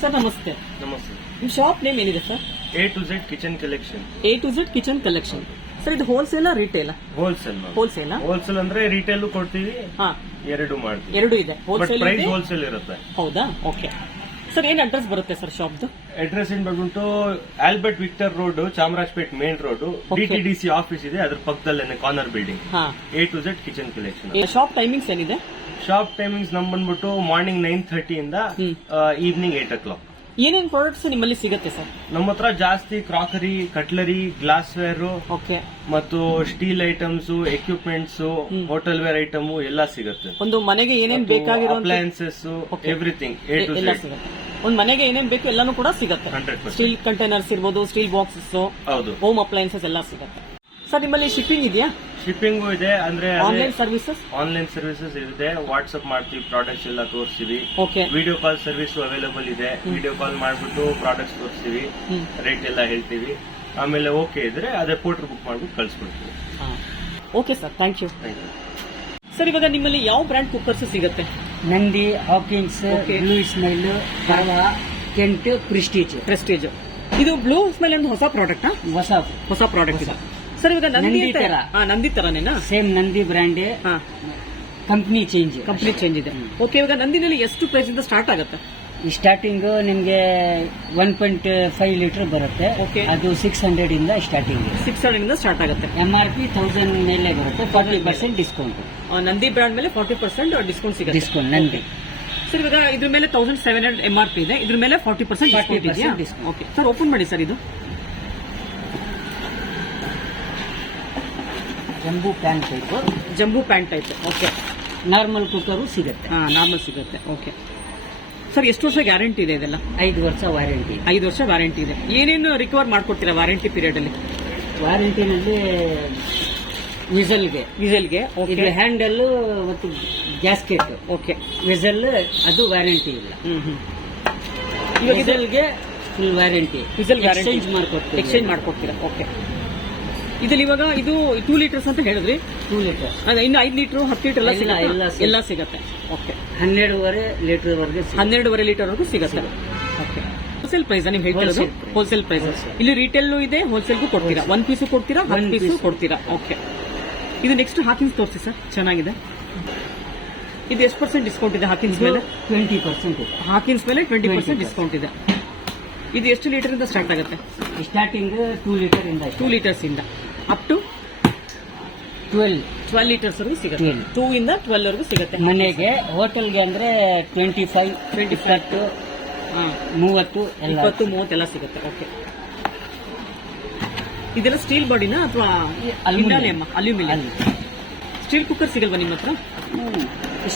Sir ನಮಸ್ತೆ. ನಮಸ್ತೆ. ನಿಮ್ಮ ಶಾಪ್ ನೇಮ್ ಏನಿದೆ sir? A to Z kitchen collection. A to Z kitchen collection. Sir ಇದು wholesale retail? Wholesale. Wholesale wholesale ಅಂದ್ರೆ retail ಕೊಡ್ತೀವಿ, ಎರಡು ಮಾಡ್ತೀವಿ. ಎರಡು ಇದೆ, ಹೋಲ್ಸೇಲ್ ಪ್ರೈಸ್ ಹೋಲ್ಸೇಲ್ ಇರುತ್ತೆ. ಹೌದಾ? ಓಕೆ ಸರ್, ಏನ್ ಅಡ್ರೆಸ್ ಬರುತ್ತೆ ಸರ್ ಶಾಪ್ದು? ಅಡ್ರೆಸ್ ಏನ್ ಬಂದ್ಬಿಟ್ಟು Albert Victor road, Chamarajpet main road, DTDC office ಇದೆ, ಅದ್ರ ಪಕ್ಕದಲ್ಲೇನೆ corner building. A to Z kitchen collection. Shop timings ಏನಿದೆ? ಶಾಪ್ ಟೈಮಿಂಗ್ಸ್ ನಮ್ ಬಂದ್ಬಿಟ್ಟು ಮಾರ್ನಿಂಗ್ 9:30 ಇಂದ ಈವ್ನಿಂಗ್ 8 o'clock. ಏನೇನ್ ಪ್ರಾಡಕ್ಟ್ಸ್ ನಿಮ್ಮಲ್ಲಿ ಸಿಗುತ್ತೆ ಸರ್? ನಮ್ಮ ಹತ್ರ ಜಾಸ್ತಿ crockery, cutlery, glassware, okay, ಮತ್ತು steel items, equipments, hotel ware item ಎಲ್ಲ ಸಿಗುತ್ತೆ. ಒಂದು ಮನೆಗೆ ಏನೇನ್ ಬೇಕಾಗಿರೋ ಅಪ್ಲಯನ್ಸಸ್, ಎವ್ರಿಥಿಂಗ್ ಎಲ್ಲ ಸಿಗುತ್ತೆ. ಒಂದು ಮನೆಗೆ ಏನೇನ್ ಬೇಕು ಎಲ್ಲಾನು ಕೂಡ ಸಿಗುತ್ತೆ. 100%. ಸ್ಟೀಲ್ ಕಂಟೈನರ್ಸ್ ಇರ್ಬೋದು, ಸ್ಟೀಲ್ ಬಾಕ್ಸಸ್, ಹೌದು, ಹೋಮ್ ಅಪ್ಲಯನ್ಸಸ್ ಎಲ್ಲ ಸಿಗುತ್ತೆ. ಸರ್ ನಿಮ್ಮಲ್ಲಿ ಶಿಪ್ಪಿಂಗ್ ಇದೆಯಾ? ಶಿಪ್ಪಿಂಗು ಇದೆ, ಅಂದ್ರೆ ಆನ್ಲೈನ್ ಸರ್ವಿಸಸ್? ಆನ್ಲೈನ್ ಸರ್ವಿಸಸ್ ಇದೆ. ವಾಟ್ಸ್ಆಪ್ ಮಾಡ್ತೀವಿ, ಪ್ರಾಡಕ್ಟ್ಸ್ ಎಲ್ಲ ತೋರಿಸ್ತೀವಿ. Okay, video call service available ಇದೆ. ವಿಡಿಯೋ ಕಾಲ್ ಮಾಡ್ಬಿಟ್ಟು ಪ್ರಾಡಕ್ಟ್ಸ್ ತೋರಿಸ್ತೀವಿ, ರೇಟ್ ಎಲ್ಲ ಹೇಳ್ತೀವಿ. ಆಮೇಲೆ ಓಕೆ ಇದ್ರೆ ಅದೇ ಪೋರ್ಟರ್ ಬುಕ್ ಮಾಡ್ಬಿಟ್ಟು ಕಳ್ಸಿಕೊಡ್ತೀವಿ. Okay sir, thank you. Sir ಇವಾಗ ನಿಮ್ಮಲ್ಲಿ ಯಾವ ಬ್ರ್ಯಾಂಡ್ ಕುಕ್ಕರ್ಸ್ ಸಿಗುತ್ತೆ? ನಂದಿ, ಹಾಕಿನ್ಸ್, ಬ್ಲೂ ಸ್ಮೈಲ್, ಪರ್ವಾ, ಕೆಂಟ್, ಪ್ರೆಸ್ಟೀಜ್. ಇದು ಬ್ಲೂ ಸ್ಮೈಲ್ ಅಂದ್ರೆ ಹೊಸ ಪ್ರಾಡಕ್ಟ್? ಹೊಸ ಪ್ರಾಡಕ್ಟ್ ಇದೆ ಸರ್. ಇವಾಗ Nandi ತರನೇನಾ? Same Nandi brand, company change ಇದೆ. ಓಕೆ, ಇವಾಗ ನಂದಿನಲ್ಲಿ ಎಷ್ಟು ಪ್ರೈಸ್ ಇಂದ ಸ್ಟಾರ್ಟ್ ಆಗುತ್ತೆ? ಸ್ಟಾರ್ಟಿಂಗ್ ನಿಮ್ಗೆ 1.5 ಲೀಟರ್ ಬರುತ್ತೆ. ಅದು 600 ಇಂದ ಸ್ಟಾರ್ಟಿಂಗ್. 600 ಇಂದ ಸ್ಟಾರ್ಟ್ ಆಗುತ್ತೆ. MRP 1000 ಮೇಲೆ ಬರುತ್ತೆ. 40% ಡಿಸ್ಕೌಂಟ್. ನಂದಿ ಬ್ರ್ಯಾಂಡ್ ಮೇಲೆ 40% ಡಿಸ್ಕೌಂಟ್ ಸಿಗುತ್ತೆ. ಡಿಸ್ಕೌಂಟ್ ನಂದಿ. ಸರ್ ಇವಾಗ ಇದ್ರ ಮೇಲೆ 1700 MRP ಇದೆ, ಇದ್ರ ಮೇಲೆ 40% ಡಿಸ್ಕೌಂಟ್. ಓಕೆ ಸರ್, ಓಪನ್ ಮಾಡಿ ಸರ್. ಇದು jumbo pan type. Okay, normal cooker ಸಿಗುತ್ತೆ. ನಾರ್ಮಲ್ ಸಿಗುತ್ತೆ. ಓಕೆ ಸರ್, ಎಷ್ಟು ವರ್ಷ ಗ್ಯಾರಂಟಿ ಇದೆ ಇದೆಲ್ಲ? 5 ವರ್ಷ ವಾರಂಟಿ. 5 ವರ್ಷ ವಾರಂಟಿ ಇದೆ. ಏನೇನು ರಿಕವರ್ ಮಾಡ್ಕೊಡ್ತೀರಾ ವಾರಂಟಿ ಪೀರಿಯಡ್ ಅಲ್ಲಿ? ವಾರಂಟಿನಲ್ಲಿ ವಿಸಲ್ಗೆ ಇದು ಹ್ಯಾಂಡಲ್ ಮತ್ತು ಗ್ಯಾಸ್ಕೆಟ್. ಓಕೆ, ವಿಸಲ್ ಅದು ವಾರಂಟಿ ಇಲ್ಲ. ವಿಸಲ್ಗೆ ಫುಲ್ ವಾರಂಟಿ. ಎಕ್ಸ್ಚೇಂಜ್ ಮಾಡ್ಕೊಡ್ತೀರಾ? ಓಕೆ, ಇದ್ರಲ್ಲಿ ಇವಾಗ ಇದು 2 ಲೀಟರ್ಸ್ ಅಂತ ಹೇಳಿದ್ರಿ. 2 ಲೀಟರ್, ಇನ್ನು 5 ಲೀಟರ್, 10 ಲೀಟರ್ ಎಲ್ಲ ಸಿಗುತ್ತೆ. ಓಕೆ, 12.5 ಲೀಟರ್ ವರೆಗೆ 12.5 ಲೀಟರ್ ವರೆಗೂ ಸಿಗುತ್ತೆ. ಓಕೆ, ಹೋಲ್ಸೇಲ್ ಪ್ರೈಸ್ ನೀವು ಹೇಳ್ತಿರೋದು? Wholesale price. ಇಲ್ಲಿ ರಿಟೇಲ್ ಇದೆ, ಹೋಲ್ಸೇಲ್ಗೂ ಕೊಡ್ತೀರಾ? 1 ಪೀಸ್ ಕೊಡ್ತೀರಾ, 1 ಪೀಸ್ ಕೊಡ್ತೀರಾ? ಓಕೆ, ಇದು ನೆಕ್ಸ್ಟ್ ಹಾಕಿನ್ಸ್ ತೋರಿಸಿ ಸರ್, ಚೆನ್ನಾಗಿದೆ. ಇದು ಎಷ್ಟು % ಡಿಸ್ಕೌಂಟ್ ಇದೆ ಹಾಕಿನ್ಸ್ ಮೇಲೆ? 20%. ಹಾಕಿನ್ಸ್ ಮೇಲೆ 20% ಡಿಸ್ಕೌಂಟ್ ಇದೆ. ಇದು ಎಷ್ಟು ಲೀಟರ್ ಇಂದ ಸ್ಟಾರ್ಟ್ ಆಗುತ್ತೆ? ಸ್ಟಾರ್ಟಿಂಗ್ 2 ಲೀಟರ್ ಇಂದ, 2 ಲೀಟರ್ಸ್ ಇಂದ ಅಪ್ ಟು 12 ಲೀಟರ್ಸ್ ವರೆಗೂ ಸಿಗುತ್ತೆ. 2 ಇಂದ 12 ವರೆಗೂ ಸಿಗುತ್ತೆ. ಮನೆಗೆ, ಹೋಟೆಲ್ಗೆ ಅಂದ್ರೆ 25, 30, 30 ಎಲ್ಲ ಸಿಗುತ್ತೆ. ಓಕೆ, ಇದೆಲ್ಲ ಸ್ಟೀಲ್ ಬಾಡಿನಾ ಅಥವಾ ಅಲ್ಯೂಮಿನಿಯಂ? ಸ್ಟೀಲ್ ಕುಕ್ಕರ್ ಸಿಗಲ್ವಾ ನಿಮ್ಮ ಹತ್ರ?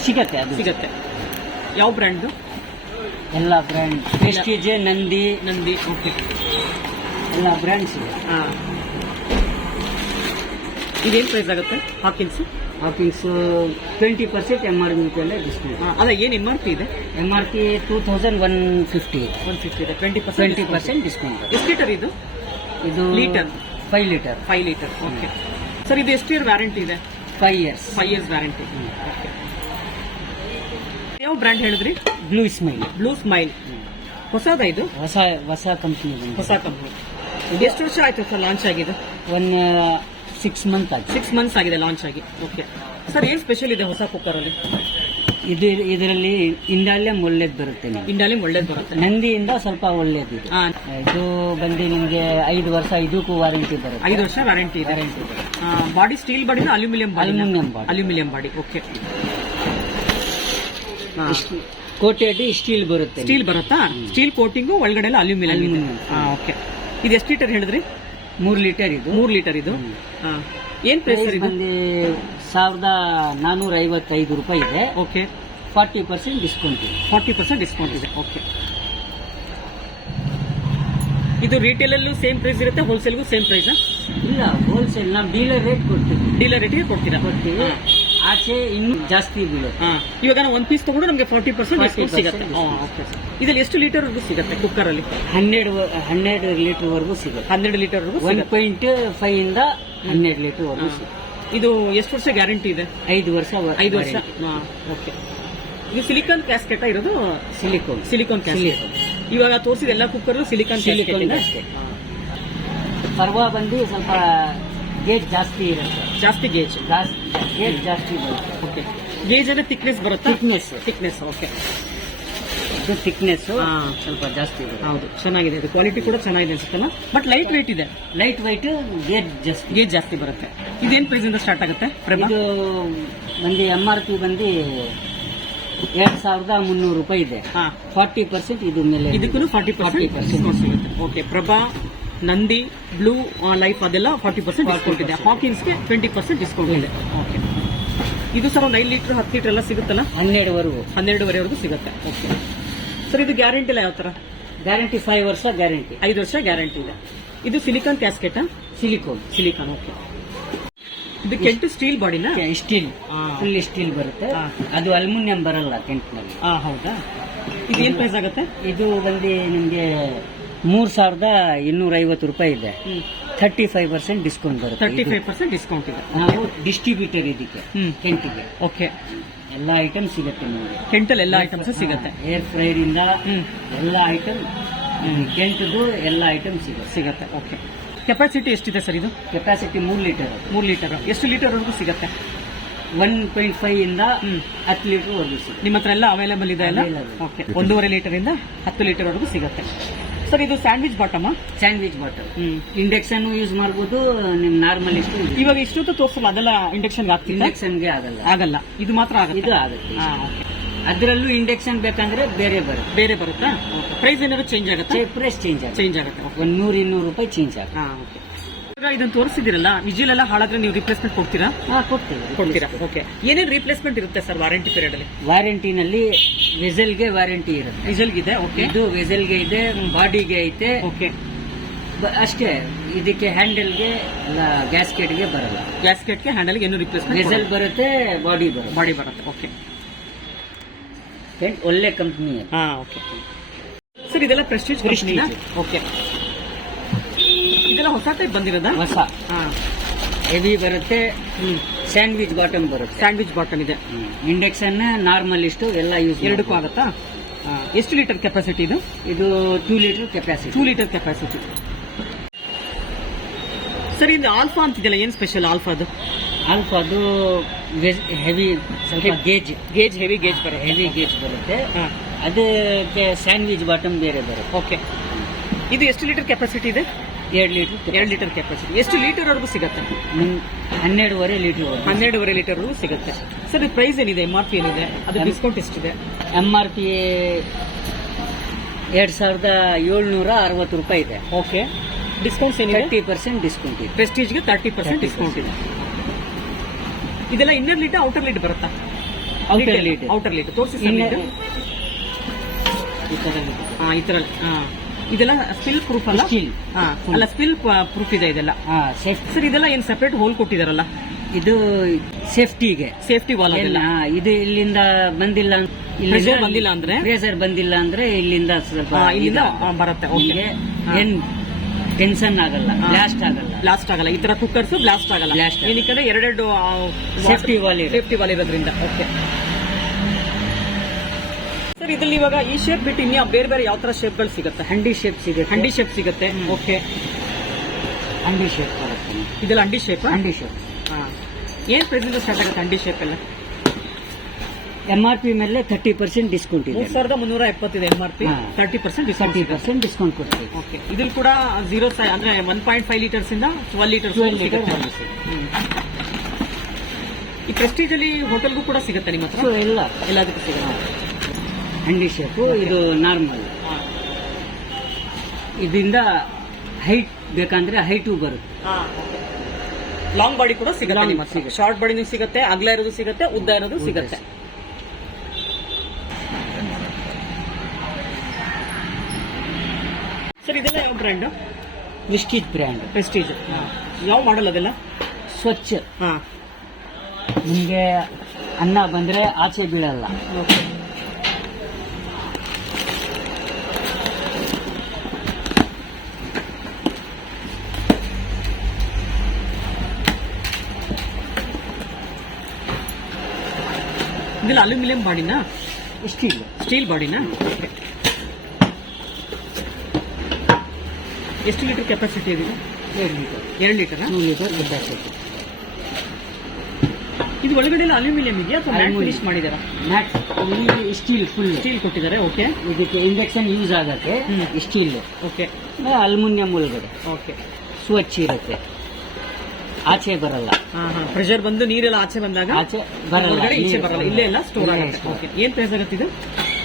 ಸಿಗತ್ತೆ. ಯಾವ ಬ್ರ್ಯಾಂಡ್? ಎಲ್ಲ ಬ್ರ್ಯಾಂಡ್. ಪ್ರೆಸ್ಟೀಜ್, ನಂದಿ. ಓಕೆ, ಎಲ್ಲ ಬ್ರ್ಯಾಂಡ್ಸ್ ಇದೆ. ಇದೇನ್ ಪ್ರೈಸ್ ಆಗುತ್ತೆ ಹಾಕಿನ್ಸ್? 20% MRP ಮೇಲೆ ಡಿಸ್ಕೌಂಟ್. ಅಲ್ಲ, ಏನ್ MRP ಇದೆ? MRP 2150 ಇದೆ. 20% ಡಿಸ್ಕೌಂಟ್. ಎಷ್ಟು ಲೀಟರ್ ಇದು? Litre 5 litre. ಓಕೆ ಸರ್, ಇದು ಎಷ್ಟು ಇಯರ್ ವ್ಯಾರಂಟಿ ಇದೆ? 5 years. 5 years warranty. ಓಕೆ, ಯಾವ ಬ್ರ್ಯಾಂಡ್ ಹೇಳಿದ್ರಿ? Blue smile. ಹೊಸದ ಇದು? ಹೊಸ ಕಂಪನಿ. ಎಷ್ಟು ವರ್ಷ ಆಯ್ತು ಸರ್ ಲಾಂಚ್ ಆಗಿದೆ? 6 months ಆಗಿದೆ. 6 months ಆಗಿದೆ ಲಾಂಚ್ ಆಗಿ. ಓಕೆ ಸರ್, ಏನ್ ಸ್ಪೆಷಲ್ ಇದೆ ಹೊಸ ಕುಕ್ಕರ್ ಅಲ್ಲಿ? ಇದರಲ್ಲಿ ಇಂಡಾಲಿಯಂ ಒಳ್ಳೇದು ಬರುತ್ತೆ. ಇಂಡಾಲಿಯಂ ಒಳ್ಳೇದು ಬರುತ್ತೆ. ನಂದಿಯಿಂದ ಸ್ವಲ್ಪ ಒಳ್ಳೇದು. ಇದು ಬಂದು ನಿಮಗೆ 5 ವರ್ಷ, ಇದಕ್ಕೂ ವಾರಂಟಿ ಬರುತ್ತೆ. 5 ವರ್ಷ ವಾರಂಟಿ ಇದೆ. Body steel body, aluminium body. Okay, coated steel ಬರುತ್ತೆ. ಸ್ಟೀಲ್ ಬರುತ್ತಾ? ಸ್ಟೀಲ್ ಕೋಟಿಂಗು, ಒಳಗಡೆ ಅಲ್ಯೂಮಿನಿಯಂ. ಓಕೆ, ಇದು ಎಷ್ಟು ಲೀಟರ್ ಹೇಳಿದ್ರಿ? 3 ಲೀಟರ್ ಇದು. 3 ಲೀಟರ್ ಇದು. ಏನ್ ಪ್ರೈಸ್ ಇದು? 1455 ರೂಪಾಯಿ ಇದೆ. ಓಕೆ, 40% ಡಿಸ್ಕೌಂಟ್ ಇದೆ. 40% ಡಿಸ್ಕೌಂಟ್ ಇದೆ. ಓಕೆ, ಇದು ರಿಟೇಲ್ ಅಲ್ಲೂ ಸೇಮ್ ಪ್ರೈಸ್ ಇರುತ್ತೆ, ಹೋಲ್ಸೇಲ್ಗೂ ಸೇಮ್ ಪ್ರೈಸ್? ಇಲ್ಲ, ಹೋಲ್ಸೇಲ್ ನಾವು ಡೀಲರ್ ರೇಟ್ ಕೊಡ್ತೀವಿ. ಡೀಲರ್ ರೇಟ್ಗೆ ಕೊಡ್ತೀರಾ? ಕೊಡ್ತೀವಿ. ಆಚೆ ಇನ್ನೂ ಜಾಸ್ತಿ ಬೀಳುತ್ತೆ. ಇವಾಗ ನಾವು 1 ಪೀಸ್ ತಗೊಂಡು ನಮಗೆ 40% ಡಿಸ್ಕೌಂಟ್ ಸಿಗುತ್ತೆ. ಇದ್ರಲ್ಲಿ ಎಷ್ಟು ಲೀಟರ್ ವರೆಗೂ ಸಿಗುತ್ತೆ ಕುಕ್ಕರ್ ಅಲ್ಲಿ? 12 ಲೀಟರ್ ವರೆಗೂ ಸಿಗುತ್ತೆ. 12 ಲೀಟರ್ ವರೆಗೂ 1.5 ಇಂದ 12 ಲೀಟರ್ ವರೆಗೂ ಸಿಗುತ್ತೆ. ಇದು ಎಷ್ಟು ವರ್ಷ ಗ್ಯಾರಂಟಿ ಇದೆ? 5 ವರ್ಷ. 5 ವರ್ಷ. ಓಕೆ. ಇದು ಸಿಲಿಕಾನ್ ಕ್ಯಾಸ್ಕೆಟ್ ಇರೋದು? Silicon casket. ಇವಾಗ ತೋರಿಸಿದ ಎಲ್ಲ ಕುಕ್ಕರ್ ಸಿಲಿಕಾನ್ ಕ್ಯಾಸ್ಕೆಟ್. ಪರ್ವ ಬಂದು ಸ್ವಲ್ಪ ಗೇಜ್ ಜಾಸ್ತಿ ಇರುತ್ತೆ. ಜಾಸ್ತಿ ಗೇಜ್ ಜಾಸ್ತಿ ಬರುತ್ತೆ. ಓಕೆ. ಗೇಜ್ ಅಂದ್ರೆ ಥಿಕ್ನೆಸ್ ಬರುತ್ತೆ? ಥಿಕ್ನೆಸ್. ಓಕೆ. ಇದು ಥಿಕ್ನೆಸ್ ಸ್ವಲ್ಪ ಜಾಸ್ತಿ ಇರುತ್ತೆ. ಹೌದು, ಚೆನ್ನಾಗಿದೆ. ಇದು ಕ್ವಾಲಿಟಿ ಕೂಡ ಚೆನ್ನಾಗಿದೆ ಅನ್ಸುತ್ತಲ್ಲ. ಬಟ್ ಲೈಟ್ weight ಇದೆ. ಲೈಟ್ ವೈಟ್, ಗೇಜ್ ಜಾಸ್ತಿ ಬರುತ್ತೆ. ಇದೇನ್ ಪ್ರೈಸ್ ಇಂದ ಸ್ಟಾರ್ಟ್ ಆಗುತ್ತೆ? ಇದು ಬಂದು MRP ಬಂದು 2300 ರೂಪಾಯಿ ಇದೆ. 40% ಇದು ಮೇಲೆ. ಇದಕ್ಕೂ 40% ಸಿಗುತ್ತೆ. Okay. Prabha, Nandi, blue life ಅದೆಲ್ಲ 40% ಡಿಸ್ಕೌಂಟ್ ಇದೆ. ಹಾಕಿನ್ಸ್ಗೆ 20% ಡಿಸ್ಕೌಂಟ್ ಇದೆ. ಓಕೆ. ಇದು ಸರ್ ಒಂದು 5 ಲೀಟರ್ 10 ಲೀಟರ್ ಎಲ್ಲ ಸಿಗುತ್ತಲ್ಲ? 12ವರೆವರೆಗೂ ಸಿಗುತ್ತೆ. Okay sir. ಇದು ಗ್ಯಾರಂಟಿ ಎಲ್ಲ ಯಾವ ತರ? ಗ್ಯಾರಂಟಿ 5 ವರ್ಷ ಗ್ಯಾರಂಟಿ. 5 ವರ್ಷ ಗ್ಯಾರಂಟಿ ಇದೆ. ಇದು ಸಿಲಿಕಾನ್ ಕ್ಯಾಸ್ಕೆಟ್? ಸಿಲಿಕಾನ್. ಓಕೆ. ಇದು ಕೆಂಟು ಸ್ಟೀಲ್ ಬಾಡಿನ? ಸ್ಟೀಲ್, ಫುಲ್ ಸ್ಟೀಲ್ ಬರುತ್ತೆ. ಅದು ಅಲ್ಯೂಮಿನಿಯಂ ಬರಲ್ಲ ಕೆಂಟ್ನಲ್ಲಿ. ಹೌದಾ? ಇದು ಏನ್ ಪ್ರೈಸ್ ಆಗುತ್ತೆ? ಇದು ಬಂದು ನಿಮ್ಗೆ 3250 ರೂಪಾಯಿ ಇದೆ. 35% ಡಿಸ್ಕೌಂಟ್ ಬರುತ್ತೆ. 35% ಡಿಸ್ಕೌಂಟ್ ಇದೆ. ನಾವು ಡಿಸ್ಟ್ರಿಬ್ಯೂಟರ್ ಇದಕ್ಕೆ ಕೆಂಟಿಗೆ. ಓಕೆ. ಎಲ್ಲ ಐಟಮ್ ಸಿಗುತ್ತೆ ನಿಮಗೆ. ಕೆಂಟಲ್ ಎಲ್ಲ ಐಟಮ್ಸ್ ಸಿಗುತ್ತೆ. ಏರ್ ಫ್ರೈರ್ ಇಂದ ಎಲ್ಲ ಐಟಮ್, ಕೆಂಟದು ಎಲ್ಲ ಐಟಮ್ ಸಿಗುತ್ತೆ. ಓಕೆ. ಕೆಪಾಸಿಟಿ ಎಷ್ಟಿದೆ ಸರ್ ಇದು? Capacity 3 litre. 3 ಲೀಟರ್. ಎಷ್ಟು ಲೀಟರ್ ವರೆಗೂ ಸಿಗುತ್ತೆ? 1.5 ಇಂದ 10 ಲೀಟರ್ ವರೆಗೂ ಸಿಗುತ್ತೆ. ನಿಮ್ಮ ಹತ್ರ ಎಲ್ಲ ಅವೈಲೇಬಲ್ ಇದೆ ಅಲ್ಲ? ಓಕೆ. 1.5 ಲೀಟರ್ ಇಂದ 10 ಲೀಟರ್ ವರೆಗೂ ಸಿಗುತ್ತೆ. ಸರ್ ಇದು sandwich bottom? Sandwich bottom. Induction use ಮಾಡಬಹುದು, ನಿಮ್ ನಾರ್ಮಲ್ ಇಷ್ಟು. ಇವಾಗ ಇಷ್ಟೊತ್ತು ತೋರಿಸಲ್ಲ, ಅದೆಲ್ಲ ಇಂಡಕ್ಷನ್ ಆಗ್ತಿಲ್ಲ? ಇಂಡಕ್ಷನ್ಗೆ ಆಗಲ್ಲ. ಇದು ಮಾತ್ರ ಆಗುತ್ತೆ. ಇದು ಆಗುತ್ತೆ. ಅದರಲ್ಲೂ ಇಂಡಕ್ಷನ್ ಬೇಕಂದ್ರೆ ಬೇರೆ ಬರುತ್ತಾ? ಪ್ರೈಸ್ ಏನಾದ್ರು ಚೇಂಜ್ ಆಗುತ್ತೆ? ಪ್ರೈಸ್ ಚೇಂಜ್ ಆಗುತ್ತೆ. 100-200 ರೂಪಾಯಿ ಚೇಂಜ್ ಆಗುತ್ತೆ. ಇದನ್ನ ತೋರಿಸಿದಿರಲ್ಲ, ವಿಜಿಲ್ ಎಲ್ಲ ಹಾಳಾದ್ರೆ ನೀವು ರಿಪ್ಲೇಸ್ಮೆಂಟ್ ಕೊಡ್ತೀರಾ? ಕೊಡ್ತೀರಾ. ಓಕೆ. ಏನೇನು ರಿಪ್ಲೇಸ್ಮೆಂಟ್ ಇರುತ್ತೆ ಸರ್ ವಾರಂಟಿ ಪೀರಿಯಡ್ ಅಲ್ಲಿ? ವಾರಂಟಿನಲ್ಲಿ ವೆಸಲ್ಗೆ ವಾರಂಟಿ ಇರುತ್ತೆ. ವೆಸಲ್ಗಿದೆ. ಓಕೆ. ಇದು ವೆಸಲ್ಗೆ ಇದೆ, ಬಾಡಿಗೆ ಐತೆ. ಓಕೆ. ಅಷ್ಟೇ. ಇದಕ್ಕೆ ಹ್ಯಾಂಡಲ್ಗೆ, ಗ್ಯಾಸ್ಕೆಟ್ಗೆ ಬರಲ್ಲ. ಗ್ಯಾಸ್ಕೆಟ್ಗೆ ಹ್ಯಾಂಡಲ್ಗೆ ಏನು ರಿಪ್ಲೇಸ್ಮೆಂಟ್? ವೆಸಲ್ ಬರುತ್ತೆ, ಬಾಡಿ ಬರುತ್ತೆ. ಓಕೆ. ಒಳ್ಳೆ ಕಂಪ್ನಿ. Okay sir. ಇದೆಲ್ಲ ಪ್ರೆಸ್ಟೀಜ್. ಓಕೆ. ಇದೆಲ್ಲ ಹೊಸ ಟೈಪ್ ಬಂದಿರೋದಾ? ಹೊಸ. ಹೆವಿ ಬರುತ್ತೆ. ಸ್ಯಾಂಡ್ವಿಚ್ ಬಾಟಮ್ ಬರುತ್ತೆ. ಸ್ಯಾಂಡ್ವಿಚ್ ಬಾಟಮ್ ಇದೆ. ಇಂಡಕ್ಷನ್, ನಾರ್ಮಲ್ ಇಷ್ಟು ಎಲ್ಲ ಯೂಸ್ ಎರಡಕ್ಕೂ ಆಗುತ್ತಾ? ಎಷ್ಟು ಲೀಟರ್ ಕೆಪಾಸಿಟಿ ಇದು? ಇದು 2 litre capacity. 2 litre capacity. Sir ಇದು ಆಲ್ಫಾ ಅಂತಿದೆಯಲ್ಲ, ಏನ್ ಸ್ಪೆಷಲ್ ಆಲ್ಫಾದು? ಆಲ್ಫಾದು ಹೆವಿ, ಸ್ವಲ್ಪ ಗೇಜ್ ಹೆವಿ ಗೇಜ್ ಬರುತ್ತೆ. ಅದಕ್ಕೆ ಸ್ಯಾಂಡ್ವಿಚ್ ಬಾಟಮ್ ಬೇರೆ ಬರುತ್ತೆ. ಓಕೆ. ಇದು ಎಷ್ಟು ಲೀಟರ್ ಕೆಪಾಸಿಟಿ ಇದೆ? 2 ಲೀಟರ್ ಕೆಪಾಸಿಟಿ. ಎಷ್ಟು ಲೀಟರ್ ವರೆಗೂ ಸಿಗುತ್ತೆ? 12.5 ಲೀಟರ್. 12.5 ಲೀಟರ್ ವರೆಗೂ ಸಿಗುತ್ತೆ. ಸರ್ ಇದು ಪ್ರೈಸ್ ಏನಿದೆ? MRP ಏನಿದೆ? ಅದು ಡಿಸ್ಕೌಂಟ್ ಎಷ್ಟಿದೆ? MRP 2760 ರೂಪಾಯಿ ಇದೆ. ಓಕೆ. ಡಿಸ್ಕೌಂಟ್ಸ್ ಏನಿದೆ? 30% ಡಿಸ್ಕೌಂಟ್ ಇದೆ. ಪ್ರೆಸ್ಟೀಜ್ಗೆ 30% ಡಿಸ್ಕೌಂಟ್ ಇದೆ. ಇದೆಲ್ಲ ಇನ್ನರ್ ಲೀಟ್ ಔಟರ್ ಲೀಟ್ ಬರುತ್ತಾ? ಔಟರ್ ಲೀಟ್ ತೋರಿಸಿ. ಈ ತರ ಇದೆಲ್ಲ ಸ್ಪಿಲ್ ಪ್ರೂಫ್ ಅಲ್ಲ? ಅಲ್ಲ, ಸ್ಪಿಲ್ ಪ್ರೂಫ್ ಇದೆ ಇದೆಲ್ಲ. ಸರ್ ಇದೆಲ್ಲ ಏನ್ ಸೆಪರೇಟ್ ಹೋಲ್ ಕೊಟ್ಟಿದಾರಲ್ಲ? ಇದು ಸೇಫ್ಟಿಗೆ. Safety wall. ಇದು ಇಲ್ಲಿಂದ ಬಂದಿಲ್ಲ ಅಂದ್ರೆ ಪ್ರೆಷರ್ ಬಂದಿಲ್ಲ ಅಂದ್ರೆ ಇಲ್ಲಿಂದ ಸ್ವಲ್ಪ ಇಲ್ಲಿಂದ ಬರುತ್ತೆ. ಏನ್ ಟೆನ್ಷನ್ ಆಗಲ್ಲ, ಬ್ಲಾಸ್ಟ್ ಆಗಲ್ಲ. ಈ ತರ ಕುಕ್ಕರ್ಸ್ ಬ್ಲಾಸ್ಟ್ ಆಗಲ್ಲ. ಏನಕ್ಕೆ? ಎರಡು ಸೇಫ್ಟಿ ವಾಲ್ ಇರೋದ್ರಿಂದ. Okay sir. ಇದ್ರಲ್ಲಿ ಇವಾಗ ಈ ಶೇಪ್ ಬಿಟ್ಟು ಇನ್ನು ಬೇರೆ ಬೇರೆ ಯಾವ ತರ ಶೇಪ್ಗಳು ಸಿಗುತ್ತೆ? ಹಂಡಿ ಶೇಪ್ ಸಿಗುತ್ತೆ. ಓಕೆ. ಹಂಡಿ ಶೇಪ್ ಬರುತ್ತೆ. ಇದೆಲ್ಲ ಹಂಡಿ ಶೇಪ್. ಏನ್ ಪ್ರೈಸ್ ಇಂದ ಸ್ಟಾರ್ಟ್ ಆಗುತ್ತೆ ಹಂಡಿ ಶೇಪ್ ಎಲ್ಲ? MRP ಮೇಲೆ 30% ಡಿಸ್ಕೌಂಟ್ ಇದೆ. 3370 ಇದೆ MRP. 30% ಡಿಸ್ಕೌಂಟ್ ಕೊಡ್ತೀವಿ. ಓಕೆ. ಇದ್ರಲ್ಲಿ ಕೂಡ 0 ಅಂದ್ರೆ 1.5 ಲೀಟರ್ಸ್ ಇಂದ 12 ಲೀಟರ್ಸ್ ಈ ಪ್ರೆಸ್ಟೀಜ್ ಅಲ್ಲಿ ಹೋಟೆಲ್ಗೂ ಕೂಡ ಸಿಗುತ್ತೆ ನಿಮ್ಮ ಹತ್ರ? ಎಲ್ಲದಕ್ಕೂ ಸಿಗುತ್ತೆ. ಹಂಡಿ ಶೇಪ್. ಇದು ನಾರ್ಮಲ್. ಇದರಿಂದ ಹೈಟ್ ಬೇಕಂದ್ರೆ ಹೈಟು ಬರುತ್ತೆ. ಲಾಂಗ್ ಬಾಡಿ ಕೂಡ ಸಿಗುತ್ತೆ. ಶಾರ್ಟ್ ಬಾಡಿನೂ ಸಿಗುತ್ತೆ, ಅಗಲ ಇರೋದು ಸಿಗುತ್ತೆ, ಉದ್ದ ಇರೋದು ಸಿಗುತ್ತೆ. ಸರ್ ಇದೆಲ್ಲ ಯಾವ ಬ್ರ್ಯಾಂಡ್? Prestige brand. ಪ್ರೆಸ್ಟೀಜ್. ಯಾವ ಮಾಡಲ್ ಅದೆಲ್ಲ? ಸ್ವಚ್ಛ. ಹಾ. ನಿಮ್ಗೆ ಅನ್ನ ಬಂದ್ರೆ ಆಚೆ ಬೀಳಲ್ಲ. ಇದೆಲ್ಲ ಅಲ್ಯೂಮಿನಿಯಂ ಬಾಡಿನಾ? ಸ್ಟೀಲ್. ಸ್ಟೀಲ್ ಬಾಡಿನಾ? ಎಷ್ಟು ಲೀಟರ್ ಕೆಪಾಸಿಟಿ ಇದೆ? 2 ಲೀಟರ್. 2 ಲೀಟರ್. 2 litre capacity. ಇದು ಒಳಗಡೆ ಎಲ್ಲ ಅಲ್ಯೂಮಿನಿಯಂ ಇದೆಯಾ ಅಥವಾ ಮ್ಯಾಟ್ ಫಿನಿಶ್ ಮಾಡಿದಾರಾ? ಮ್ಯಾಟ್ ಸ್ಟೀಲ್ ಫುಲ್ ಸ್ಟೀಲ್ ಕೊಟ್ಟಿದ್ದಾರೆ. ಓಕೆ. ಇದಕ್ಕೆ ಇಂಡಕ್ಷನ್ ಯೂಸ್ ಆಗತ್ತೆ. ಸ್ಟೀಲ್. ಓಕೆ. ಅಲ್ಯೂಮಿನಿಯಂ ಒಳಗಡೆ ಓಕೆ. ಸ್ವಚ್ಛ ಇರುತ್ತೆ, ಆಚೆ ಬರಲ್ಲ. ಪ್ರೆಷರ್ ಬಂದು ನೀರೆಲ್ಲ ಆಚೆ ಬಂದಾಗ ಆಚೆ ಬರಲ್ಲ, ಈಚೆ ಬರಲ್ಲ, ಇಲ್ಲೇ ಎಲ್ಲ ಸ್ಟೋರ್ ಆಗುತ್ತೆ. ಓಕೆ. ಏನ್ ಪ್ರೈಸ್ ಆಗುತ್ತೆ ಇದು?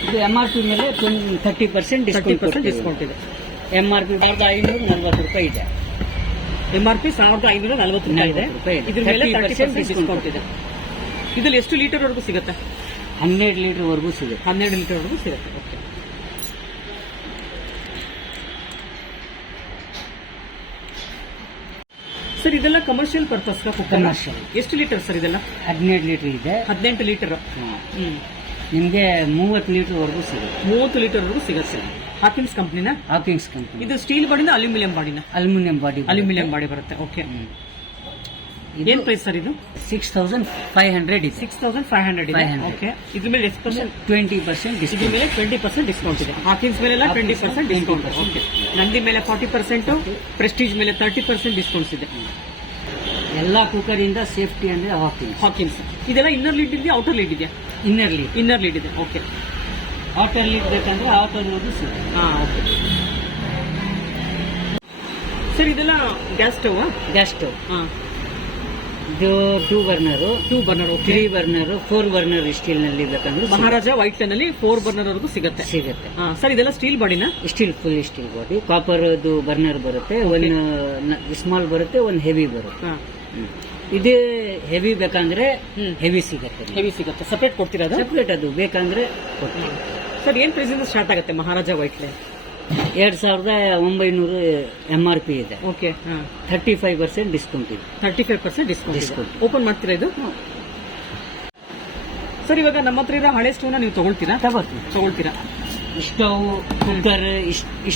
ಇದು MRP ಮೇಲೆ 30% ಡಿಸ್ಕೌಂಟ್ ಇದೆ. MRP 1540 ರೂಪಾಯಿ ಇದೆ. MRP 1540 ರೂಪಾಯಿ ಇದೆ. ಇದ್ರ ಮೇಲೆ 30% ಡಿಸ್ಕೌಂಟ್ ಇದೆ. ಇದ್ರಲ್ಲಿ ಎಷ್ಟು ಲೀಟರ್ ವರೆಗೂ ಸಿಗುತ್ತೆ? 12 ಲೀಟರ್ ವರೆಗೂ ಸಿಗುತ್ತೆ. 12 ಲೀಟರ್ ವರೆಗೂ ಸಿಗುತ್ತೆ. ಓಕೆ. ಸರ್ ಇದೆಲ್ಲ ಕಮರ್ಷಿಯಲ್ ಪರ್ಪಸ್? ಕಮರ್ಷಿಯಲ್. ಎಷ್ಟು ಲೀಟರ್ ಸರ್ ಇದೆಲ್ಲ? 18 ಲೀಟರ್ ಇದೆ. 18 ಲೀಟರ್. ನಿಮ್ಗೆ 30 ಲೀಟರ್ ವರೆಗೂ ಸಿಗುತ್ತೆ. 30 ಲೀಟರ್ ವರೆಗೂ ಸಿಗುತ್ತೆ. ಹಾಕಿನ್ಸ್ ಕಂಪ್ನಿನ? Hawkins company. ಇದು ಸ್ಟೀಲ್ ಬಾಡಿನ ಅಲ್ಯೂಮಿನಿಯಂ ಬಾಡಿನ? Aluminium body. ಅಲ್ಯೂಮಿನಿಯಂ ಬಾಡಿ ಬರುತ್ತೆ. ಓಕೆ. ಏನ್ ಪ್ರೈಸ್ ಸರ್ ಇದು? 6500 ಇದೆ. 6500 ಇದೆ. ಓಕೆ. ಇದ್ರ ಮೇಲೆ ಎಷ್ಟು ಪರ್ಸೆಂಟ್? 20% ಇದ್ರ ಮೇಲೆ 20% ಡಿಸ್ಕೌಂಟ್ ಇದೆ. ಹಾಕಿನ್ಸ್ ಮೇಲೆ 20% ಡಿಸ್ಕೌಂಟ್. ಓಕೆ. ನಂದಿ ಮೇಲೆ 40%, ಪ್ರೆಸ್ಟೀಜ್ ಮೇಲೆ 30% ಡಿಸ್ಕೌಂಟ್ಸ್ ಇದೆ. ಎಲ್ಲಾ ಕುಕ್ಕರ್ ಇಂದ ಸೇಫ್ಟಿ ಅಂದ್ರೆ ಹಾಕಿನ್ಸ್. ಇದೆಲ್ಲ ಇನ್ನರ್ ಲೀಡ್ ಇದೆಯಾ ಔಟರ್ ಲೀಡ್ ಇದೆಯಾ? ಇನ್ನರ್ ಲೀಡ್ ಇದೆ. ಓಕೆ. ಔಟರ್ ಲೀಡ್ ಬೇಕಂದ್ರೆ ಔಟರ್ ಲೀಡ್ ಸಿಗುತ್ತೆ. ಓಕೆ. ಸರ್ ಇದೆಲ್ಲ ಗ್ಯಾಸ್ ಸ್ಟವ್? Gas stove. ಇದು 2 ಬರ್ನರ್, 3 ಬರ್ನರ್, 4 ಬರ್ನರ್ ಸ್ಟೀಲ್ ನಲ್ಲಿ ಬೇಕಂದ್ರೆ ಮಹಾರಾಜ ವೈಟ್ ಲೈನ್ ಅಲ್ಲಿ 4 ಬರ್ನರ್ ವರೆಗೂ ಸಿಗುತ್ತೆ. ಸರ್ ಇದೆಲ್ಲ ಸ್ಟೀಲ್ ಬಾಡಿನ? Steel, full steel body. Copper burner ಬರುತ್ತೆ, ಒಂದು ಸ್ಮಾಲ್ ಬರುತ್ತೆ, ಒಂದು ಹೆವಿ ಬರುತ್ತೆ. ಇದೇ ಹೆವಿ ಬೇಕಂದ್ರೆ ಹೆವಿ ಸಿಗುತ್ತೆ. ಸಪರೇಟ್ ಕೊಡ್ತೀರಾ? ಸಪರೇಟ್ ಅದು ಬೇಕಂದ್ರೆ ಕೊಡ್ತೀವಿ. ಸರ್ ಏನ್ ಪ್ರೈಸ್ ಇಂದ ಸ್ಟಾರ್ಟ್ ಆಗುತ್ತೆ ಮಹಾರಾಜ ವೈಟ್ ಲೈನ್? 2900 MRP ಇದೆ. ಓಕೆ. 35% ಡಿಸ್ಕೌಂಟ್ ಇದೆ. 35% ಡಿಸ್ಕೌಂಟ್. ಓಪನ್ ಮಾಡ್ತೀರಾ ಇದು? ಸರ್ ಇವಾಗ ನಮ್ಮ ಹತ್ರ ಇರೋ ಹಳೆ ಸ್ಟವ್ ನೀವು ತಗೊಳ್ತೀರಾ? ತಗೊಳ್ತೀರಾ. ಸ್ಟವ್, ಕುಕ್ಕರ್,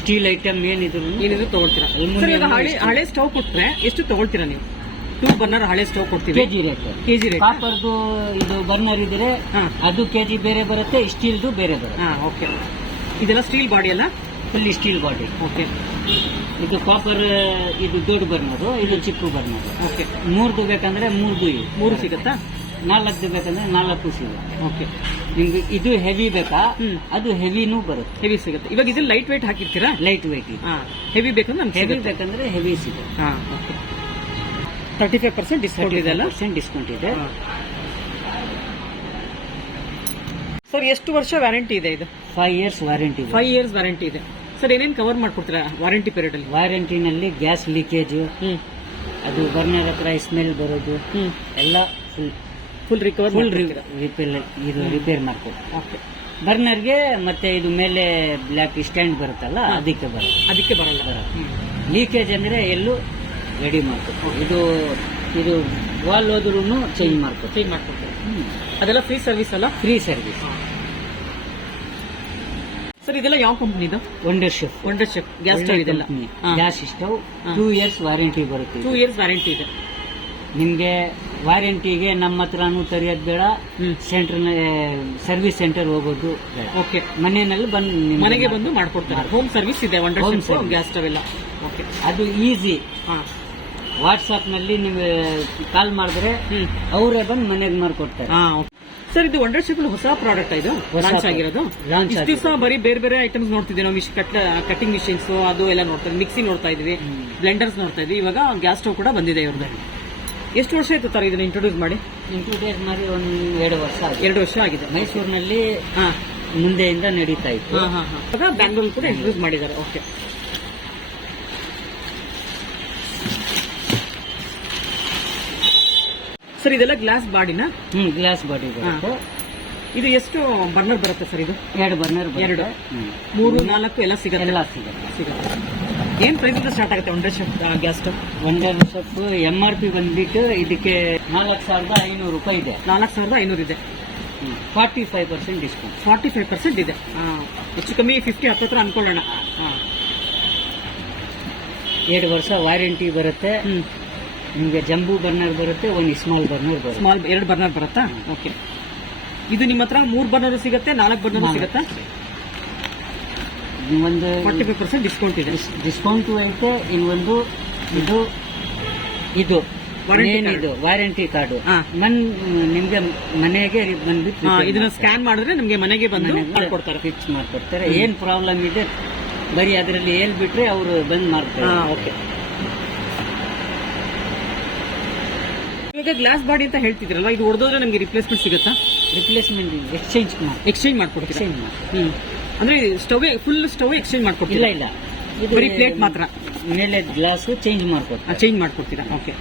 ಸ್ಟೀಲ್ ಐಟಮ್ ಏನಿದ್ರು ತಗೊಳ್ತೀರಾ? ಸರ್ ಈಗ ಹಳೆ ಸ್ಟವ್ ಕೊಟ್ರೆ ಎಷ್ಟು ತಗೊಳ್ತೀರಾ ನೀವು? 2 ಬರ್ನರ್ ಹಳೆ ಸ್ಟವ್ ಕೊಡ್ತೀವಿ. KG rate. ಕಾಪರ್ದು ಇದು ಬರ್ನರ್ ಇದ್ರೆ ಅದು ಕೆಜಿ ಬೇರೆ ಬರುತ್ತೆ, ಸ್ಟೀಲ್ದು ಬೇರೆ ಬರುತ್ತೆ. ಓಕೆ. ಇದೆಲ್ಲ ಸ್ಟೀಲ್ ಬಾಡಿ ಅಲ್ಲ? Full steel body. ಓಕೆ. ಇದು ಕಾಪರ್, ಇದು ದೊಡ್ಡ ಬರ್ನರು, ಇದು ಚಿಕ್ಕ ಬರ್ನರು. ಓಕೆ. 3 ಬೇಕಂದ್ರೆ 3 ಸಿಗುತ್ತಾ? 4 ಬೇಕಂದ್ರೆ 4 ಸಿಗುತ್ತೆ. ಓಕೆ. ನಿಮ್ಗೆ ಇದು ಹೆವಿ ಬೇಕಾ? ಅದು ಹೆವಿನೂ ಬರುತ್ತೆ. ಹೆವಿ ಸಿಗುತ್ತೆ. ಇವಾಗ ಇದು ಲೈಟ್ ವೇಟ್ ಹಾಕಿರ್ತೀರಾ? Light weight. ಹೆವಿ ಬೇಕಂದ್ರೆ ಹೆವಿ ಬೇಕಂದ್ರೆ ಹೆವಿ ಸಿಗುತ್ತೆ. ಓಕೆ. 35% ಡಿಸ್ಕೌಂಟ್ ಇದೆ ಅಲ್ಲ? ಡಿಸ್ಕೌಂಟ್ ಇದೆ. ಸರ್ ಎಷ್ಟು ವರ್ಷ ವ್ಯಾರಂಟಿ ಇದೆ ಇದು? 5 years ವಾರಂಟಿ. 5 years ವ್ಯಾರಂಟಿ ಇದೆ. ಸರ್ ಏನೇನು ಕವರ್ ಮಾಡ್ಕೊಡ್ತೀರಾ ವಾರಂಟಿ ಪೀರಿಯಡ್ ಅಲ್ಲಿ? ವಾರಂಟಿನಲ್ಲಿ ಗ್ಯಾಸ್ ಲೀಕೇಜ್, ಅದು ಬರ್ನರ್ ಹತ್ರ ಸ್ಮೆಲ್ ಬರೋದು ಎಲ್ಲ ಫುಲ್ ರಿಪೇರ್ ಮಾಡ್ಕೊಡ್ತೀವಿ. ಓಕೆ. ಬರ್ನರ್ಗೆ ಮತ್ತೆ ಇದು ಮೇಲೆ ಬ್ಲಾಕ್ ಸ್ಟ್ಯಾಂಡ್ ಬರುತ್ತಲ್ಲ, ಅದಕ್ಕೆ ಬರಲ್ಲ. ಲೀಕೇಜ್ ಅಂದ್ರೆ ಎಲ್ಲೂ ರೆಡಿ ಮಾಡ್ಕೊಡ್ತೀವಿ. ಇದು ವಾಲ್ ಹೋದ್ರೂ ಚೇಂಜ್ ಮಾಡ್ಕೊಡ್ತೀವಿ. ಅದೆಲ್ಲ ಫ್ರೀ ಸರ್ವಿಸ್ ಅಲ್ಲ? Free service. ಸರ್ ಇದೆಲ್ಲ ಯಾವ ಕಂಪನಿದು? ವಂಡರ್ ಶೆಫ್ ಗ್ಯಾಸ್ ಸ್ಟವ್ ಇದೆಲ್ಲ? ಗ್ಯಾಸ್ ಸ್ಟವ್ 2 years ವಾರಂಟಿ ಬರುತ್ತೆ. 2 years ವ್ಯಾರಂಟಿ ಇದೆ. ನಿಮ್ಗೆ ವಾರಂಟಿಗೆ ನಮ್ಮ ಹತ್ರನೂ ತರಿಯೋದು ಬೇಡ, ಸರ್ವಿಸ್ ಸೆಂಟರ್ ಹೋಗೋದು ಬೇಡ. ಓಕೆ. ಮನೆಗೆ ಬಂದು ಮಾಡ್ಕೊಡ್ತಾರೆ. ಹೋಮ್ ಸರ್ವಿಸ್ ಇದೆ ವಂಡರ್ ಶೆಫ್ ಗ್ಯಾಸ್ ಸ್ಟವ್ ಎಲ್ಲ. ಓಕೆ. ಅದು ಈಸಿ. ವಾಟ್ಸ್ಆಪ್ ನಲ್ಲಿ ನೀವು ಕಾಲ್ ಮಾಡಿದ್ರೆ ಅವರೇ ಬಂದು ಮನೆಗೆ ಮಾಡ್ಕೊಡ್ತಾರೆ. ಸರ್ ಇದು ವಂಡರ್ ಶೆಫ್ ಹೊಸ ಪ್ರಾಡಕ್ಟ್ ಇದು ಲಾಂಚ್ ಆಗಿರೋದು? ಇಷ್ಟು ದಿವಸ ಬರೀ ಬೇರೆ ಐಟಮ್ಸ್ ನೋಡ್ತಿದ್ವಿ ನಾವು. ಕಟ್ಟಿಂಗ್ ಮಿಷಿನ್ಸ್ ಅದು ಎಲ್ಲ ನೋಡ್ತಾ ಇದ್ವಿ, ಮಿಕ್ಸಿ ನೋಡ್ತಾ ಇದ್ವಿ, ಬ್ಲೆಂಡರ್ಸ್ ನೋಡ್ತಾ ಇದ್ವಿ. ಇವಾಗ ಗ್ಯಾಸ್ ಸ್ಟವ್ ಕೂಡ ಬಂದಿದೆ ಇವ್ರದ್ದು. ಎಷ್ಟು ವರ್ಷ ಆಯ್ತು ಸರ್ ಇದನ್ನ ಇಂಟ್ರೊಡ್ಯೂಸ್ ಮಾಡಿ? ಒಂದು 2 ವರ್ಷ. 2 ವರ್ಷ ಆಗಿದೆ. ಮೈಸೂರಿನಲ್ಲಿ ಮುಂದೆಯಿಂದ ನಡೀತಾ ಇತ್ತು. ಇವಾಗ ಬ್ಯಾಂಗ್ಳೂರ್ ಕೂಡ ಇಂಟ್ರೊಡ್ಯೂಸ್ ಮಾಡಿದ್ದಾರೆ. ಓಕೆ. ಸರ್ ಇದೆಲ್ಲ ಗ್ಲಾಸ್ ಬಾಡಿನ? ಗ್ಲಾಸ್ ಬಾಡಿ ಬರುತ್ತೆ. ಇದು ಎಷ್ಟು ಬರ್ನರ್ ಬರುತ್ತೆ ಸರ್ ಇದು? 2 ಬರ್ನರ್ ಎರಡು. 3, 4 ಎಲ್ಲ ಸಿಗುತ್ತೆ? ಎಲ್ಲ ಸಿಗುತ್ತೆ. ಏನ್ ಪ್ರೈಸ್ ಇಂದ ಸ್ಟಾರ್ಟ್ ಆಗುತ್ತೆ Wonderchef gas stove? Wonderchef MRP ಬಂದ್ಬಿಟ್ಟು ಇದಕ್ಕೆ 4,500 ರೂಪಾಯಿ ಇದೆ. 4,500 ಇದೆ. 45% ಡಿಸ್ಕೌಂಟ್. 45% ಇದೆ. ಹೆಚ್ಚು ಕಮ್ಮಿ 50 ಹತ್ತಿರ ಅನ್ಕೊಳ್ಳೋಣ. 2 ವರ್ಷ ವಾರಂಟಿ ಬರುತ್ತೆ. ನಿಮ್ಗೆ ಜಂಬೂ ಬರ್ನರ್ ಬರುತ್ತೆ, ಒಂದು ಸ್ಮಾಲ್ ಬರ್ನರ್ ಬರುತ್ತೆ. ಸ್ಮಾಲ್ 2 ಬರ್ನರ್ ಬರುತ್ತಾ? ಓಕೆ. ಇದು ನಿಮ್ಮ ಹತ್ರ 3 ಬರ್ನರ್ ಸಿಗುತ್ತೆ, 4 ಬರ್ನರ್ ಸಿಗುತ್ತಾ? ಒಂದು 45% ಡಿಸ್ಕೌಂಟ್ ಇದೆ. ಡಿಸ್ಕೌಂಟ್ ಐತೆ. ಇನ್ನೊಂದು ಇದು ವಾರಂಟಿ ಕಾರ್ಡ್ ನಿಮ್ಗೆ ಮನೆಗೆ ಬಂದ್ಬಿಟ್ಟು ಇದನ್ನ ಸ್ಕ್ಯಾನ್ ಮಾಡಿದ್ರೆ ನಿಮ್ಗೆ ಮನೆಗೆ ಬಂದು ಮಾಡ್ಕೊಡ್ತಾರೆ, ಫಿಕ್ಸ್ ಮಾಡ್ಕೊಡ್ತಾರೆ. ಏನ್ ಪ್ರಾಬ್ಲಮ್ ಇದೆ ಬರೀ ಅದರಲ್ಲಿ ಹೇಳ್ಬಿಟ್ರೆ ಅವರು ಬಂದ್ ಮಾಡ್ತಾರೆ. ಓಕೆ. ಇವಾಗ ಗ್ಲಾಸ್ ಬಾಡಿ ಅಂತ ಹೇಳ್ತಿದ್ರಲ್ವಾ, ಇದು ಹೊಡೆದೋದ್ರೆ ನಮ್ಗೆ ರಿಪ್ಲೇಸ್ಮೆಂಟ್ ಸಿಗುತ್ತಾ? ರಿಪ್ಲೇಸ್ಮೆಂಟ್ ಎಕ್ಸ್ಚೇಂಜ್ ಮಾಡ್ಕೊಡ್ತೀವಿ. ಅಂದ್ರೆ ಸ್ಟವ್ ಫುಲ್ ಸ್ಟವ್ ಎಕ್ಸ್ಚೇಂಜ್ ಮಾಡ್ಕೊಡ್ತೀರಾ? ಇಲ್ಲ, ಬರೀ ಪ್ಲೇಟ್ ಮಾತ್ರ ಮೇಲೆ ಗ್ಲಾಸ್ ಚೇಂಜ್ ಮಾಡ್ಕೊಡ್ತೀರಾ? ಓಕೆ.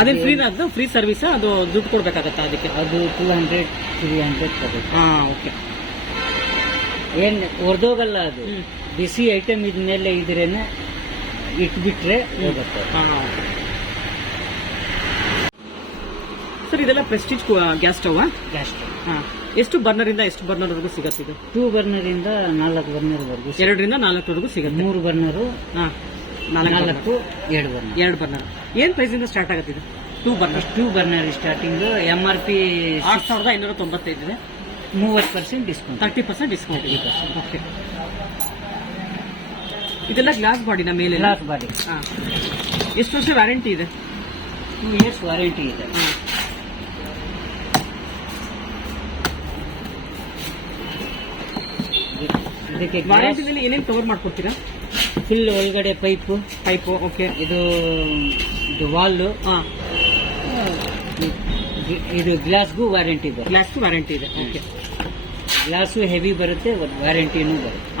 ಅದೇನು ಫ್ರೀ? ಅದು ಫ್ರೀ ಸರ್ವಿಸ್? ಅದು ದುಡ್ಡು ಕೊಡ್ಬೇಕಾಗತ್ತಾ ಅದಕ್ಕೆ? ಅದು 200-300 ಕೊಡುತ್ತೆ. ಓಕೆ. ಏನ್ ಹೊರದೋಗಲ್ಲ, ಅದು ಬಿಸಿ ಐಟಮ್ ಇದ್ಮೇಲೆ ಇದ್ರೇನೆ ಇಟ್ಬಿಟ್ರೆ ಹೋಗುತ್ತೆ. ಸರ್ ಇದೆಲ್ಲ Prestige gas stove? Gas stove. ಎಷ್ಟು ಬರ್ನರ್ ಇಂದ ಎಷ್ಟು ಬರ್ನರ್ ವರೆಗೂ ಸಿಗುತ್ತೆ ಇದು? 2 ಬರ್ನರ್ ಇಂದ 4 ಬರ್ನರ್ ವರೆಗೂ. 2 ರಿಂದ 4 ವರೆಗೂ ಸಿಗುತ್ತೆ. 3 ಬರ್ನರು, 4, 2 ಬರ್ನರ್. ಏನ್ ಪ್ರೈಸ್ ಇಂದ ಸ್ಟಾರ್ಟ್ ಆಗುತ್ತೆ ಇದು? 2 ಬರ್ನರ್ ಸ್ಟಾರ್ಟಿಂಗ್ MRP 6,595 ಇದೆ. 30% ಡಿಸ್ಕೌಂಟ್. 30% ಡಿಸ್ಕೌಂಟ್ ಇದೆ. ಓಕೆ. ಇದೆಲ್ಲ ಗ್ಲಾಸ್ ಬಾಡಿನ ಮೇಲೆ? Glass body. ಎಷ್ಟು ವರ್ಷ ವ್ಯಾರಂಟಿ ಇದೆ? 2 ಇಯರ್ಸ್ ವಾರಂಟಿ ಇದೆ. ಇದಕ್ಕೆ ವಾರಂಟಿನಲ್ಲಿ ಏನೇನು ಕವರ್ ಮಾಡ್ಕೊಡ್ತೀರಾ? ಫುಲ್ ಒಳಗಡೆ ಪೈಪು. ಓಕೆ. ಇದು ವಾಲ್. ಇದು ಗ್ಲಾಸ್ಗೂ ವಾರಂಟಿ ಇದೆ. ಗ್ಲಾಸ್ಗೂ ವಾರಂಟಿ ಇದೆ. ಓಕೆ. ಗ್ಲಾಸು ಹೆವಿ ಬರುತ್ತೆ, ವಾರಂಟಿನೂ ಬರುತ್ತೆ.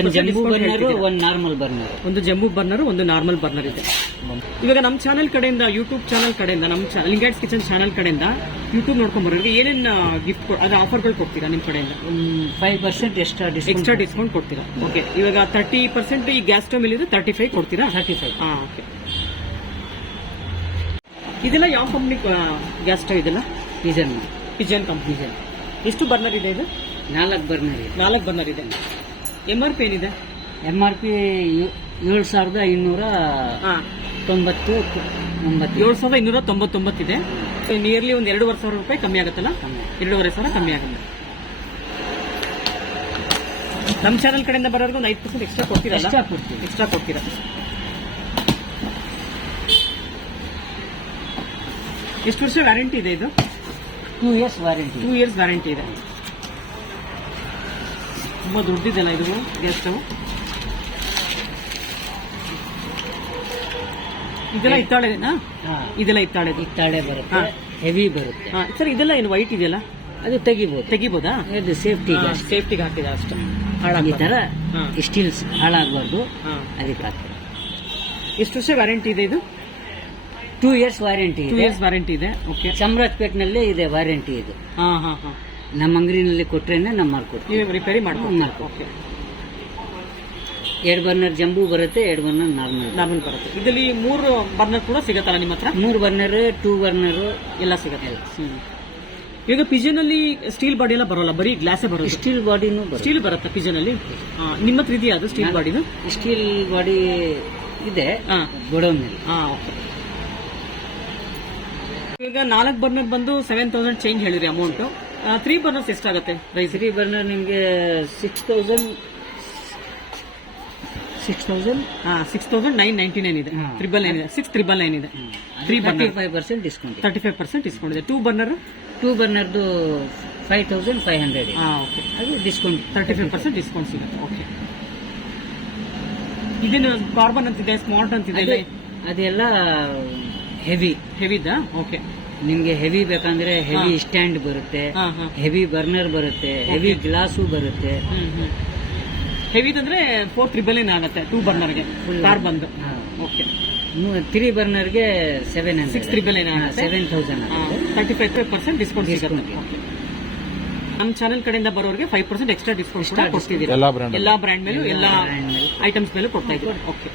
ಒಂದು ಜಂಬೂ ಬರ್ನರ್, ಒಂದು ನಾರ್ಮಲ್ ಬರ್ನರ್. ಒಂದು ಜಂಬೂ ಬರ್ನರ್, ಒಂದು ನಾರ್ಮಲ್ ಬರ್ನರ್ ಇದೆ. ಇವಾಗ ನಮ್ಮ ಚಾನೆಲ್ ಕಡೆಯಿಂದ, ಯೂಟ್ಯೂಬ್ ಚಾನೆಲ್ ಕಡೆಯಿಂದ, ನಮ್ಮ ಲಿಂಗಾಯಟ್ಸ್ ಕಿಚನ್ ಚಾನೆಲ್ ಕಡೆಯಿಂದ ಯೂಟ್ಯೂಬ್ ನೋಡ್ಕೊಂಡ್ಬರೋರಿಗೆ ಏನೇನು ಗಿಫ್ಟ್ ಅದು ಆಫರ್ಗಳು ಕೊಡ್ತೀರಾ ನಿಮ್ಮ ಕಡೆಯಿಂದ? 5% ಎಕ್ಸ್ಟ್ರಾ ಡಿಸ್ಕೌಂಟ್ ಕೊಡ್ತೀರಾ? ಓಕೆ. ಇವಾಗ 30% ಈ ಗ್ಯಾಸ್ ಸ್ಟವ್ ಮೇಲೆ 35 ಕೊಡ್ತೀರಾ? 35. ಓಕೆ. ಇದೆಲ್ಲ ಯಾವ ಕಂಪ್ನಿ ಗ್ಯಾಸ್ ಸ್ಟವ್? ಇದೆಲ್ಲ ಪಿಜನ್ ಕಂಪ್ನಿ. ಎಷ್ಟು ಬರ್ನರ್ ಇದೆ ಇದು? 4 ಬರ್ನರ್ ಇದೆ. 4 ಬರ್ನರ್ ಇದೆ. MRP ಏನಿದೆ? MRP 7,299. 7,299 ಇದೆ. ನಿಯರ್ಲಿ ಒಂದು 2,500 ರೂಪಾಯಿ ಕಮ್ಮಿ ಆಗುತ್ತಲ್ಲ? 2,500 ಕಮ್ಮಿ ಆಗುತ್ತೆ. ನಮ್ಮ ಚಾನಲ್ ಕಡೆಯಿಂದ ಬರೋರ್ಗೆ ಒಂದು 5% ಎಕ್ಸ್ಟ್ರಾ ಕೊಡ್ತೀರಾ? ಎಕ್ಸ್ಟ್ರಾ ಕೊಡ್ತೀರಾ? ಎಷ್ಟು ವರ್ಷ ವ್ಯಾರಂಟಿ ಇದೆ ಇದು? 2 ಇಯರ್ಸ್ ವಾರಂಟಿ. 2 ಇಯರ್ಸ್ ವ್ಯಾರಂಟಿ ಇದೆ. ತುಂಬಾ ದೊಡ್ಡದಿದೆಲ್ಲ ಇದು ಗ್ಯಾಸ್ ಸ್ಟವ್. ಇದೆಲ್ಲ ಇತ್ತಾಳೆನಾ? ಇದೆಲ್ಲ ಇತ್ತಾಳೆ ಬರುತ್ತೆ, ಹೆವಿ ಬರುತ್ತೆ. ಸರ್ ಇದೆಲ್ಲ ಏನು ವೈಟ್ ಇದೆಯಲ್ಲ, ಅದು ತೆಗಿಬೋದಾ? ಇದು ಸೇಫ್ಟಿಗೆ ಹಾಕಿದ ಅಷ್ಟೇ. ಈ ತರ ಸ್ಟೀಲ್ಸ್ ಹಾಳಾಗಬಾರ್ದು, ಅದಕ್ಕೆ ಹಾಕ್ತಾರೆ. ಎಷ್ಟು ವರ್ಷ ವ್ಯಾರಂಟಿ ಇದೆ ಇದು? 2 ಇಯರ್ಸ್ ವಾರಂಟಿ. 2 ಇಯರ್ಸ್ ವ್ಯಾರಂಟಿ ಇದೆ. ಓಕೆ. ಚಾಮರಾಜಪೇಟೆನಲ್ಲೇ ಇದೆ ವಾರಂಟಿ ಇದು. ನಮ್ಮ ಅಂಗಡಿನಲ್ಲಿ ಕೊಟ್ರೇನೆ ನಾವು ಮಾಡ್ಕೊಡ್ತೀವಿ. ನೀವು ರಿಪೇರಿ ಮಾಡ್ಕೊಂಡು. ಓಕೆ. 2 ಬರ್ನರ್ ಜಂಬೂ ಬರುತ್ತೆ, 2 ಬರ್ನರ್ ನಾರ್ಮಲ್ ಬರುತ್ತೆ. ಇದರಲ್ಲಿ 3 ಬರ್ನರ್ ಕೂಡ ಸಿಗತ್ತಲ್ಲ ನಿಮ್ಮ ಹತ್ರ? 3 ಬರ್ನರ್, 2 ಬರ್ನರ್ ಎಲ್ಲ ಸಿಗುತ್ತೆ. ಈಗ ಪಿಜನ್ ಅಲ್ಲಿ ಸ್ಟೀಲ್ ಬಾಡಿ ಎಲ್ಲ ಬರೋಲ್ಲ, ಬರೀ ಗ್ಲಾಸೇ ಬರುತ್ತೆ. ಸ್ಟೀಲ್ ಬಾಡಿನೂ ಸ್ಟೀಲ್ ಬರುತ್ತೆ ಪಿಜನ್ ಅಲ್ಲಿ. ನಿಮ್ಮ ಹತ್ರ ಇದೆಯಾ ಅದು ಸ್ಟೀಲ್ ಬಾಡಿದು? ಸ್ಟೀಲ್ ಬಾಡಿ ಇದೆ ಗೋಡೌನ್ನಲ್ಲಿ. ಓಕೆ. ಈಗ 4 ಬರ್ನರ್ ಬಂದು 7,000 ಚೇಂಜ್ ಹೇಳಿರಿ ಅಮೌಂಟ್. 3 ಬರ್ನರ್ಸ್ ಎಷ್ಟಾಗುತ್ತೆ ಪ್ರೈಸ್? 3 ಬರ್ನರ್ ನಿಮಗೆ 6,999 ಇದೆ. 999 ಇದೆ. 6,999 ಇದೆ. 35% ಡಿಸ್ಕೌಂಟ್. 35% ಡಿಸ್ಕೌಂಟ್ ಇದೆ. 2 ಬರ್ನರ್ದು 5,500 ಇದೆ. ಓಕೆ. ಅದು ಡಿಸ್ಕೌಂಟ್ 35% ಡಿಸ್ಕೌಂಟ್ ಸಿಗುತ್ತೆ. ಓಕೆ. ಇದೇನು ಕಾರ್ಬನ್ ಅಂತಿದೆ, ಸ್ಮಾರ್ಟ್ ಅಂತಿದೆ, ಅದೆಲ್ಲ ಹೆವಿದಾ? ಓಕೆ. ನಿಮ್ಗೆ ಹೆವಿ ಬೇಕಂದ್ರೆ ಹೆವಿ ಸ್ಟ್ಯಾಂಡ್ ಬರುತ್ತೆ, ಹೆವಿ ಬರ್ನರ್ ಬರುತ್ತೆ, ಹೆವಿ ಗ್ಲಾಸು ಬರುತ್ತೆ. ಹೆವಿದಂದ್ರೆ 4,999 ಆಗುತ್ತೆ 2 ಬರ್ನರ್ಗೆ ಕಾರ್ಬನ್. ಓಕೆ. 3 ಬರ್ನರ್ಗೆ 700 6 ತ್ರಿಬಲ್ ಏನ್ ಆಗುತ್ತೆ 7000 35% ಡಿಸ್ಕೌಂಟ್ ಸಿಗುತ್ತೆ. ನಮ್ಮ ಚಾನೆಲ್ ಕಡೆಯಿಂದ ಬರೋರಿಗೆ 5% ಎಕ್ಸ್ಟ್ರಾ ಡಿಸ್ಕೌಂಟ್ ಕೂಡ ಕೊಡ್ತಿದ್ದೀರಾ ಎಲ್ಲಾ ಬ್ರ್ಯಾಂಡ್ ಎಲ್ಲಾ ಬ್ರ್ಯಾಂಡ್ ಮೇಲೂ ಎಲ್ಲಾ brand ಮೇಲೂ. ಐಟಮ್ಸ್ ಮೇಲೂ ಕೊಡ್ತಾ ಇದ್ದೀರಾ. ಓಕೆ.